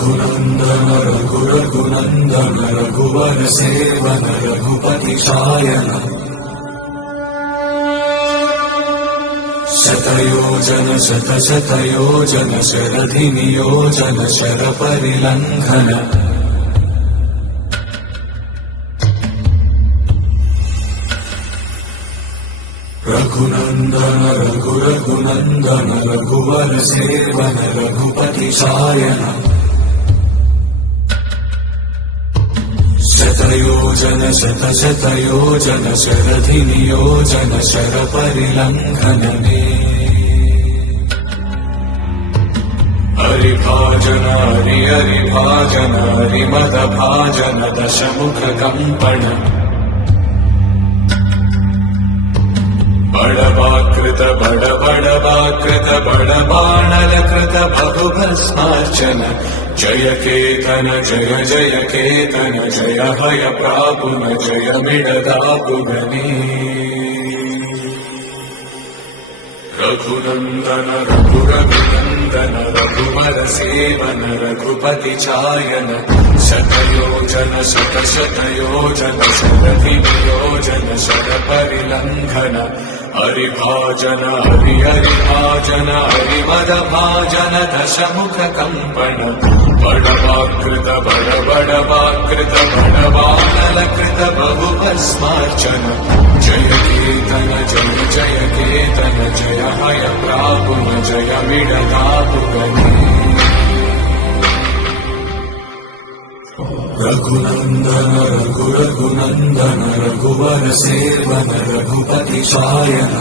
रघुनन्दन रघुरघुनन्दन रघुवर seven Raghupati Shayan शतयोजन शतशतयोजन शरधि नियोजन शरपरिलङ्घन रघुनन्दन रघुरघुनन्दन रघुवर seven Raghupati Shayan शतयोजन शतशतयोजन शरधि नियोजन शरपरिलङ्घन हरिभाजन हरिभाजन हरिमदभाजन दशमुखकम्पण बड़वाकृत बड़वाकृत बड़बाणलकृत बहुभस्मार्चन जय केतन जय जय केतन जय हय प्रापुन जय मिडदापुगने रघुनन्दन रघुरघुनन्दन रघुवर सेवन रघुपति चायन शतयोजन शतशतयोजन शरधि नियोजन शरपरिलङ्घन हरिभाजन हरिभाजन हरिमदभाजन दशमुखकम्पण बड़वाकृत बड़वाकृत बड़वानलकृत बहुभस्मार्चन जय केतन जय जय केतन जय हय प्रापुन जय मिडदापुगने रघुनन्दन रघुरघुनन्दन रघुवर सेवन रघुपति शायन